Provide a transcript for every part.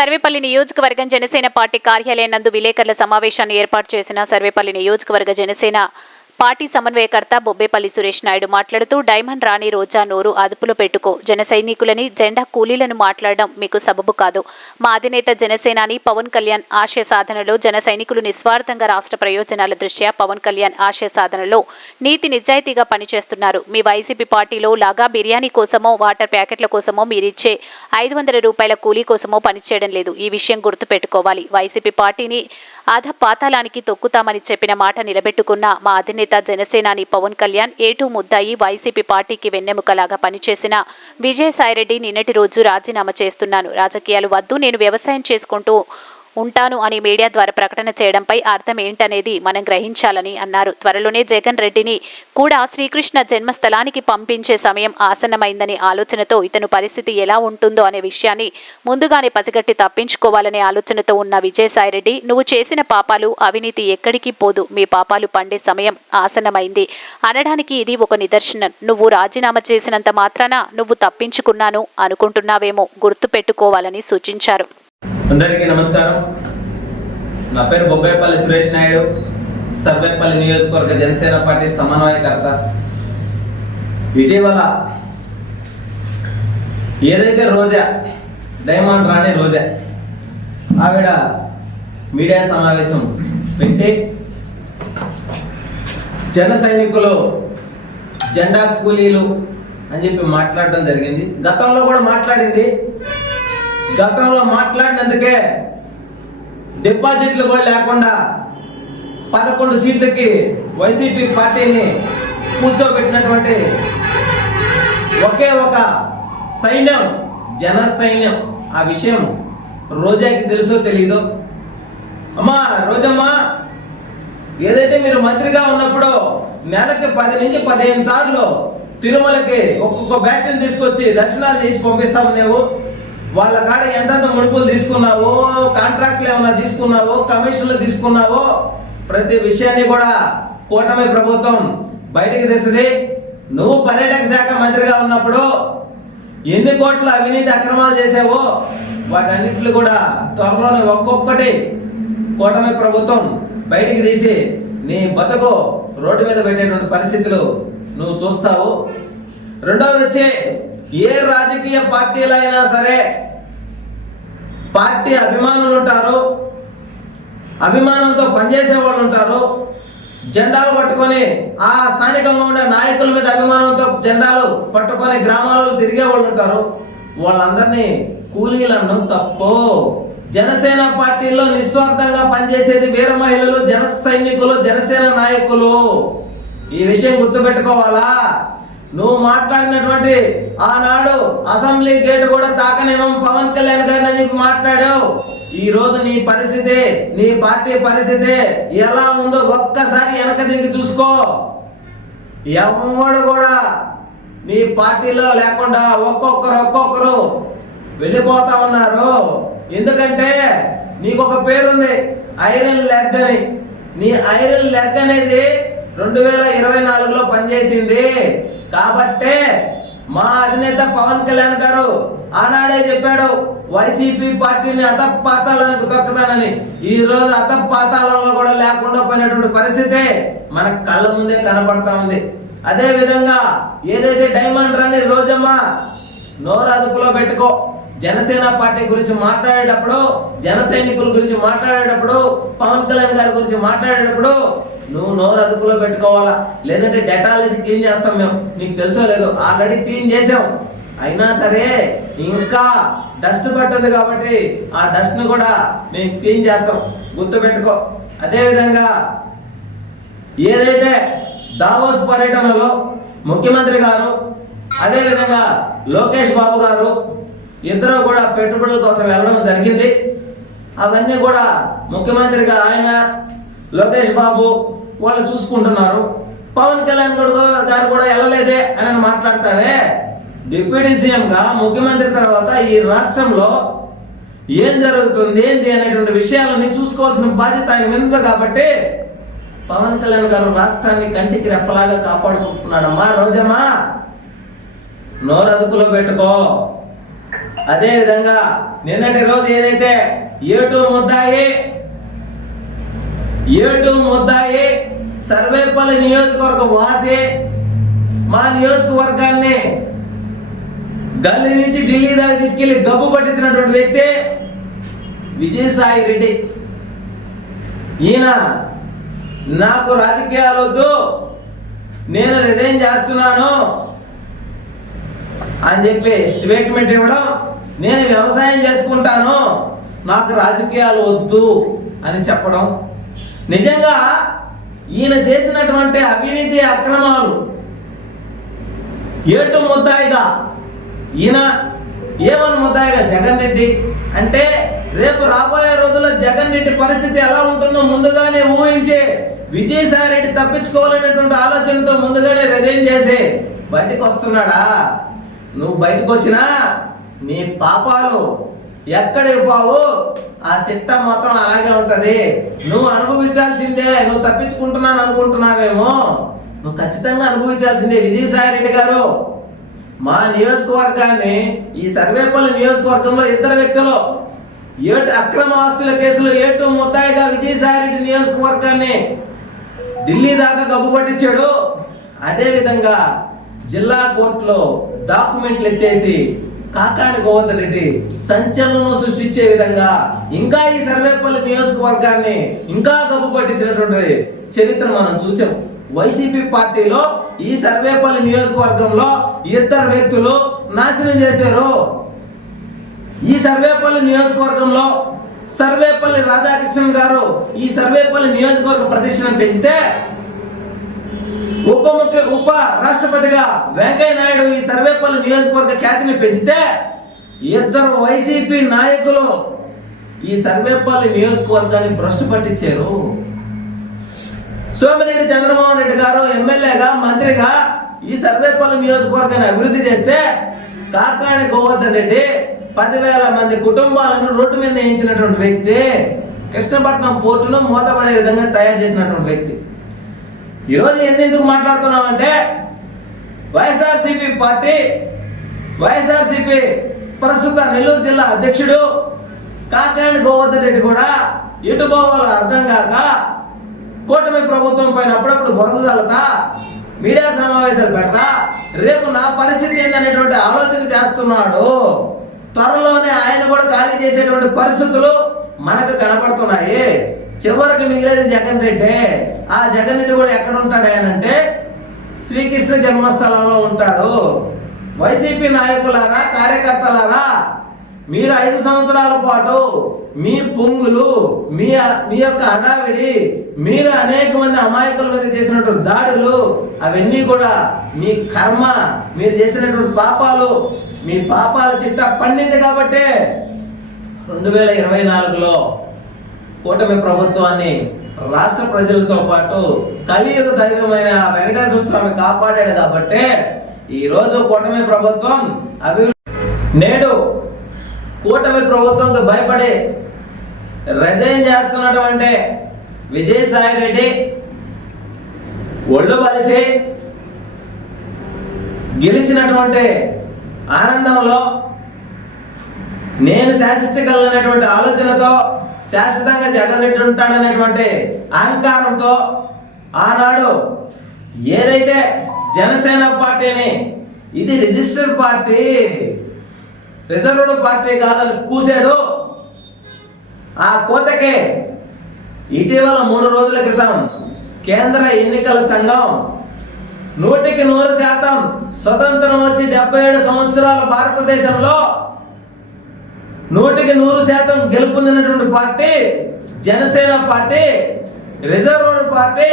సర్వేపల్లి నియోజకవర్గం జనసేన పార్టీ కార్యాలయం నందు విలేకరుల సమావేశాన్ని ఏర్పాటు చేసిన సర్వేపల్లి నియోజకవర్గ జనసేన పార్టీ సమన్వయకర్త బొబ్బేపల్లి సురేష్ నాయుడు మాట్లాడుతూ డైమండ్ రాణి రోజా నోరు అదుపులో పెట్టుకో, జన సైనికులని జెండా కూలీలను మాట్లాడడం మీకు సబబు కాదు. మా అధినేత జనసేనాని పవన్ కళ్యాణ్ ఆశయ సాధనలో జన సైనికులు నిస్వార్థంగా రాష్ట్ర ప్రయోజనాల దృష్ట్యా పవన్ కళ్యాణ్ ఆశయ సాధనలో నీతి నిజాయితీగా పనిచేస్తున్నారు. మీ వైసీపీ పార్టీలో లాగా బిర్యానీ కోసమో వాటర్ ప్యాకెట్ల కోసమో మీరిచ్చే 500 రూపాయల కూలీ కోసమో పనిచేయడం లేదు. ఈ విషయం గుర్తు పెట్టుకోవాలి. వైసీపీ పార్టీని పాతాళానికి తొక్కుతామని చెప్పిన మాట నిలబెట్టుకున్న మా అధినేత జనసేనాని పవన్ కళ్యాణ్ ఏటూ ముద్దాయి వైసీపీ పార్టీకి వెన్నెముకలాగా పనిచేసిన విజయసాయిరెడ్డి నిన్నటి రోజు రాజీనామా చేస్తున్నాను, రాజకీయాలు వద్దు, నేను వ్యవసాయం చేసుకుంటూ ఉంటాను అని మీడియా ద్వారా ప్రకటన చేయడంపై అర్థం ఏంటనేది మనం గ్రహించాలని అన్నారు. త్వరలోనే జగన్ రెడ్డిని కూడా శ్రీకృష్ణ జన్మస్థలానికి పంపించే సమయం ఆసన్నమైందనే ఆలోచనతో ఇతను పరిస్థితి ఎలా ఉంటుందో అనే విషయాన్ని ముందుగానే పసిగట్టి తప్పించుకోవాలనే ఆలోచనతో ఉన్న విజయసాయిరెడ్డి, నువ్వు చేసిన పాపాలు అవినీతి ఎక్కడికి పోదు, మీ పాపాలు పండే సమయం ఆసన్నమైంది అనడానికి ఇది ఒక నిదర్శనం. నువ్వు రాజీనామా చేసినంత మాత్రాన నువ్వు తప్పించుకున్నాను అనుకుంటున్నావేమో, గుర్తు పెట్టుకోవాలని సూచించారు. అందరికీ నమస్కారం. నా పేరు బొబ్బేపల్లి సురేష్ నాయుడు, సర్వేపల్లి నియోజకవర్గ జనసేన పార్టీ సమన్వయకర్త. ఇటీవల ఏదైతే రోజా డైమండ్ రాణి రోజా ఆవిడ మీడియా సమావేశం పెట్టి జన సైనికులు జెండా కూలీలు అని చెప్పి మాట్లాడటం జరిగింది. గతంలో కూడా మాట్లాడింది. గతంలో మాట్లాడినందుకే డిపాజిట్లు కూడా లేకుండా 11 సీట్లకి వైసీపీ పార్టీని కూర్చోబెట్టినటువంటి ఒకే ఒక సైన్యం జన సైన్యం. ఆ విషయం రోజాకి తెలుసో తెలీదో. అమ్మా రోజమ్మ, ఏదైతే మీరు మంత్రిగా ఉన్నప్పుడు నెలకి 10 నుంచి 15 సార్లు తిరుమలకి ఒక్కొక్క బ్యాచ్ని తీసుకొచ్చి దర్శనాలు చేసి పంపిస్తాము. నువ్వు వాళ్ళ కాడ ఎంతెంత ముడుపులు తీసుకున్నావో, కాంట్రాక్ట్లు ఏమన్నా తీసుకున్నావో, కమిషన్లు తీసుకున్నావో ప్రతి విషయాన్ని కూడా కూటమి ప్రభుత్వం బయటికి తెస్తుంది. నువ్వు పర్యాటక శాఖ మంత్రిగా ఉన్నప్పుడు ఎన్ని కోట్ల అవినీతి అక్రమాలు చేసావో వాటన్నిటిని కూడా త్వరలోనే ఒక్కొక్కటి కూటమి ప్రభుత్వం బయటికి తీసి నీ బతుకు రోడ్డు మీద పెట్టేటువంటి పరిస్థితులు నువ్వు చూస్తావు. రెండవది వచ్చి, ఏ రాజకీయ పార్టీలు అయినా సరే పార్టీ అభిమానులు ఉంటారు, అభిమానంతో పనిచేసే వాళ్ళు ఉంటారు, జెండాలు పట్టుకొని ఆ స్థానికంగా ఉండే నాయకుల మీద అభిమానంతో జెండాలు పట్టుకొని గ్రామాలలో తిరిగే వాళ్ళు ఉంటారు. వాళ్ళందరినీ కూలీలను తప్పు. జనసేన పార్టీలో నిస్వార్థంగా పనిచేసేది వీర మహిళలు, జన సైనికులు, జనసేన నాయకులు. ఈ విషయం గుర్తుపెట్టుకోవాలా. నువ్వు మాట్లాడినటువంటి ఆనాడు అసెంబ్లీ గేట్ కూడా తాకనేమో పవన్ కళ్యాణ్ గారిని అని చెప్పి మాట్లాడావు. ఈ రోజు నీ పరిస్థితి, నీ పార్టీ పరిస్థితి ఎలా ఉందో ఒక్కసారి వెనక దిగి చూసుకో. ఎవడు కూడా నీ పార్టీలో లేకుండా ఒక్కొక్కరు వెళ్ళిపోతా ఉన్నారు. ఎందుకంటే నీకు ఒక పేరుంది, ఐరన్ లెగ్ అని. నీ ఐరన్ లెగ్ అనేది 2024లో పనిచేసింది. కాబట్టే మా అధినేత పవన్ కళ్యాణ్ గారు ఆనాడే చెప్పాడు, వైసీపీ పార్టీని అతపాతాలకు తొక్కుతానని. ఈ రోజు అతపాతాళంలో కూడా లేకుండా పోయినటువంటి పరిస్థితి మన కళ్ళ ముందే కనపడతా ఉంది. అదే విధంగా ఏదైతే డైమండ్ రాణి రోజమ్మ నోరు అదుపులో పెట్టుకో. జనసేన పార్టీ గురించి మాట్లాడేటప్పుడు, జన సైనికుల గురించి మాట్లాడేటప్పుడు, పవన్ కళ్యాణ్ గారి గురించి మాట్లాడేటప్పుడు నువ్వు నోరు అదుపులో పెట్టుకోవాలా. లేదంటే డెటాల్ వేసి క్లీన్ చేస్తాం మేము. నీకు తెలుసో లేదు, ఆల్రెడీ క్లీన్ చేసాం. అయినా సరే ఇంకా డస్ట్ పట్టింది కాబట్టి ఆ డస్ట్ను కూడా మేము క్లీన్ చేస్తాం, గుర్తుపెట్టుకో. అదేవిధంగా ఏదైతే దావోస్ పర్యటనలో ముఖ్యమంత్రి గారు, అదేవిధంగా లోకేష్ బాబు గారు ఇద్దరు కూడా పెట్టుబడుల కోసం వెళ్ళడం జరిగింది. అవన్నీ కూడా ముఖ్యమంత్రిగా ఆయన, లోకేష్ బాబు వాళ్ళు చూసుకుంటున్నారు. పవన్ కళ్యాణ్ గారు కూడా వెళ్ళలేదే అని మాట్లాడతావే. డిప్యూటీ సీఎంగా ముఖ్యమంత్రి తర్వాత ఈ రాష్ట్రంలో ఏం జరుగుతుంది ఏంటి అనేటువంటి విషయాలని చూసుకోవాల్సిన బాధ్యత ఆయన మీద. కాబట్టి పవన్ కళ్యాణ్ గారు రాష్ట్రాన్ని కంటికి రెప్పలాగా కాపాడుకుంటున్నాడమ్మా రోజమ్మా. నోరు అదుపులో పెట్టుకో. అదే విధంగా నిన్నటి రోజు ఏదైతే ఏటు ముద్దాయి సర్వేపల్లి నియోజకవర్గ వాసి మా నియోజకవర్గాన్ని గల్లీ నుంచి ఢిల్లీ దాకా తీసుకెళ్లి గబ్బు పట్టించినటువంటి వ్యక్తి విజయసాయి రెడ్డి. ఈయన నాకు రాజకీయాలు వద్దు, నేను రిజైన్ చేస్తున్నాను అని చెప్పి స్టేట్మెంట్ ఇవ్వడం, నేను వ్యవసాయం చేసుకుంటాను, నాకు రాజకీయాలు వద్దు అని చెప్పడం. నిజంగా ఈయన చేసినటువంటి అవినీతి అక్రమాలు ఏటు ముద్దాయిగా, ఈయన ఏమని ముద్దాయిగా జగన్ రెడ్డి అంటే రేపు రాబోయే రోజుల్లో జగన్ రెడ్డి పరిస్థితి ఎలా ఉంటుందో ముందుగానే ఊహించి విజయసాయి రెడ్డి తప్పించుకోవాలనేటువంటి ఆలోచనతో ముందుగానే రిజైన్ చేసి బయటకు వస్తున్నాడా? నువ్వు బయటకు వచ్చినా నీ పాపాలు ఎక్కడికి పోవు, ఆ చిట్ట మాత్రం అలాగే ఉంటది. నువ్వు అనుభవించాల్సిందే. నువ్వు తప్పించుకుంటున్నాను అనుకుంటున్నావేమో, నువ్వు ఖచ్చితంగా అనుభవించాల్సిందే. విజయసాయి రెడ్డి గారు, మా నియోజకవర్గాన్ని, ఈ సర్వేపల్లి నియోజకవర్గంలో ఇద్దరు వ్యక్తులు ఏటు అక్రమ ఆస్తుల కేసులో ఏటు ముద్దాయిగా విజయసాయి రెడ్డి నియోజకవర్గాన్ని ఢిల్లీ దాకా గబ్బు పట్టించాడు. అదేవిధంగా జిల్లా కోర్టులో డాక్యుమెంట్లు ఎత్తేసి కాకాని గోవర్ధన్ రెడ్డి సంచలనం సృష్టించే విధంగా ఇంకా ఈ సర్వేపల్లి నియోజకవర్గాన్ని ఇంకా గబ్బు పట్టించినటువంటి చరిత్ర మనం చూసాం. వైసీపీ పార్టీలో ఈ సర్వేపల్లి నియోజకవర్గంలో ఇద్దరు వ్యక్తులు నాశనం చేశారు. ఈ సర్వేపల్లి నియోజకవర్గంలో సర్వేపల్లి రాధాకృష్ణన్ గారు ఈ సర్వేపల్లి నియోజకవర్గ ప్రతిష్టను పెంచితే, ఉప రాష్ట్రపతిగా వెంకయ్య నాయుడు ఈ సర్వేపల్లి నియోజకవర్గ ఖ్యాతిని పెంచితే, ఇద్దరు వైసీపీ నాయకులు ఈ సర్వేపల్లి నియోజకవర్గాన్ని భ్రష్టు పట్టించారు. సోమిరెడ్డి చంద్రమోహన్ రెడ్డి గారు ఎమ్మెల్యేగా, మంత్రిగా ఈ సర్వేపల్లి నియోజకవర్గాన్ని అభివృద్ధి చేస్తే, కాకాని గోవర్ధన్ రెడ్డి 10,000 మంది కుటుంబాలను రోడ్డు మీద వేయించినటువంటి వ్యక్తి, కృష్ణపట్నం పోర్టును మూతపడే విధంగా తయారు చేసినటువంటి వ్యక్తి. ఈరోజు ఎందుకు మాట్లాడుతున్నామంటే, వైఎస్ఆర్సీపీ ప్రస్తుత నెల్లూరు జిల్లా అధ్యక్షుడు కాకాని గోవర్ధన్ రెడ్డి కూడా ఎటు పోవాలో అర్థం కాక కూటమి ప్రభుత్వం పైన అప్పుడప్పుడు బురద చల్లుతా, మీడియా సమావేశాలు పెడతా, రేపు నా పరిస్థితి ఏందనేటువంటి ఆలోచన చేస్తున్నాడు. త్వరలోనే ఆయన కూడా ఖాళీ చేసేటువంటి పరిస్థితులు మనకు కనపడుతున్నాయి. చివరికి మిగిలేది జగన్ రెడ్డి. ఆ జగన్ రెడ్డి కూడా ఎక్కడ ఉంటాడు అంటే శ్రీకృష్ణ జన్మస్థలంలో ఉంటాడు. వైసీపీ నాయకులారా, కార్యకర్తలారా, మీరు 5 సంవత్సరాల పాటు మీ పొంగులు, మీ యొక్క హడావిడి, మీరు అనేక మంది అమాయకుల మీద చేసినటువంటి దాడులు, అవన్నీ కూడా మీ కర్మ, మీరు చేసినటువంటి పాపాలు, మీ పాపాల చిట్టా పండింది. కాబట్టి 2024లో కూటమి ప్రభుత్వాన్ని రాష్ట్ర ప్రజలతో పాటు కలియుగ దైవమైన వెంకటేశ్వర స్వామి కాపాడాడు. కాబట్టి ఈరోజు కూటమి ప్రభుత్వం నేడు కూటమి ప్రభుత్వంకి భయపడి రిజైన్ చేస్తున్నటువంటి విజయసాయి రెడ్డి ఒళ్ళు బలిసి గెలిచినటువంటి ఆనందంలో నేను శాసించగలనటువంటి ఆలోచనతో, శాశ్వతంగా జగన్ రెడ్డి ఉంటాడనేటువంటి అహంకారంతో ఆనాడు ఏదైతే జనసేన పార్టీని ఇది రిజిస్టర్డ్ పార్టీ, రిజర్వ్డ్ పార్టీ కాదని కూసాడు. ఆ కోతకి ఇటీవల 3 రోజుల క్రితం కేంద్ర ఎన్నికల సంఘం 100% స్వతంత్రం వచ్చి 77 సంవత్సరాల భారతదేశంలో 100% గెలుపొందినటువంటి party Janasena party, reserved party.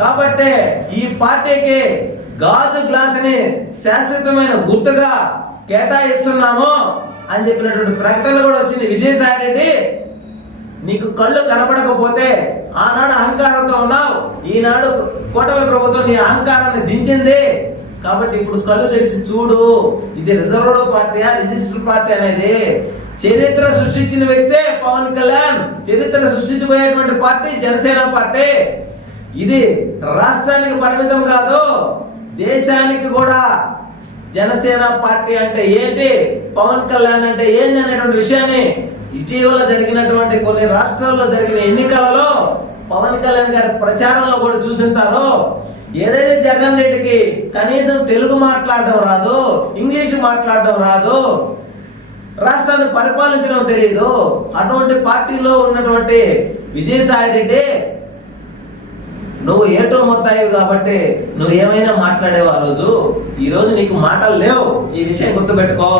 కాబట్టి ఈ పార్టీకి గాజు గ్లాసుని శాశ్వతమైన గుర్తుగా కేటాయిస్తున్నాము అని చెప్పినటువంటి ప్రకటన కూడా వచ్చింది. విజయసాయి రెడ్డి, నీకు కళ్ళు కనపడకపోతే ఆనాడు అహంకారంతో ఉన్నావు, ఈనాడు కూటమి ప్రభుత్వం నీ అహంకారాన్ని దించింది. కాబట్టి ఇప్పుడు కళ్ళు తెరిచి చూడు, ఇది రిజర్వ్డ్ పార్టీయా, రిజిస్టర్డ్ పార్టీ అనేది. చరిత్ర సృష్టించిన వ్యక్తే పవన్ కళ్యాణ్, చరిత్ర సృష్టించబోయేటువంటి పార్టీ జనసేన పార్టీ. ఇది రాష్ట్రానికి పరిమితం కాదు, దేశానికి కూడా జనసేన పార్టీ అంటే ఏంటి, పవన్ కళ్యాణ్ అంటే ఏంటి అనేటువంటి విషయాన్ని ఇటీవల జరిగినటువంటి కొన్ని రాష్ట్రాల్లో జరిగిన ఎన్నికలలో పవన్ కళ్యాణ్ గారి ప్రచారంలో కూడా చూసుంటారు. ఏదైతే జగన్ రెడ్డికి కనీసం తెలుగు మాట్లాడడం రాదు, ఇంగ్లీష్ మాట్లాడడం రాదు, రాష్ట్రాన్ని పరిపాలించడం తెలియదు, అటువంటి పార్టీలో ఉన్నటువంటి విజయసాయి రెడ్డి నువ్వు ఏటో మొత్తాయి కాబట్టి నువ్వు ఏమైనా మాట్లాడేవు ఆ రోజు. ఈ రోజు నీకు మాటలు లేవు, ఈ విషయం గుర్తుపెట్టుకో.